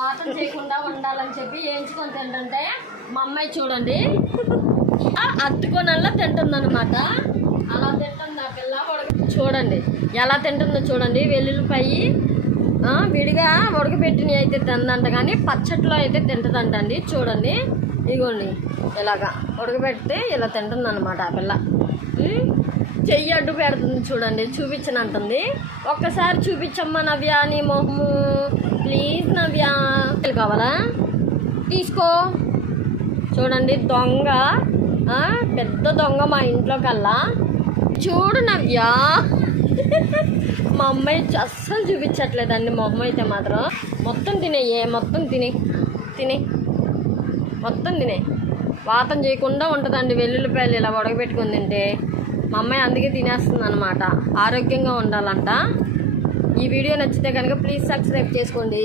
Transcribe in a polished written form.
వాతం చేయకుండా ఉండాలని చెప్పి వేయించుకొని తింటుంటే మా అమ్మాయి చూడండి అత్తుకొనల్లా తింటుందన్నమాట. అలా తింటుంది ఆ పిల్ల. చూడండి ఎలా తింటుందో చూడండి. వెల్లుల్లిపాయి విడిగా ఉడకబెట్టినవి అయితే తిందంట, కానీ పచ్చట్లో అయితే తింటుందంటండి. చూడండి ఇగోండి ఇలాగా ఉడకబెడితే ఇలా తింటుందన్నమాట ఆ పిల్ల. చెయ్యి అడ్డు పెడుతుంది చూడండి, చూపించనంటుంది. ఒక్కసారి చూపించమ్మా నవ్య నీ మొహము ప్లీజ్. నవ్య కావాలా తీసుకో. చూడండి దొంగ, పెద్ద దొంగ మా ఇంట్లో కల్లా. చూడు నవ్య, మా అమ్మాయి అస్సలు చూపించట్లేదండి మొహం అయితే మాత్రం. మొత్తం తినేయే, మొత్తం తినే మొత్తం తినే. వాతం చేయకుండా ఉంటుందండి వెల్లుల్లిపాయలు ఇలా ఉడకబెట్టుకుని తింటే. మా అమ్మాయి అందుకే తినేస్తుంది అనమాట, ఆరోగ్యంగా ఉండాలంట. ఈ వీడియో నచ్చితే కనుక ప్లీజ్ సబ్స్క్రైబ్ చేసుకోండి.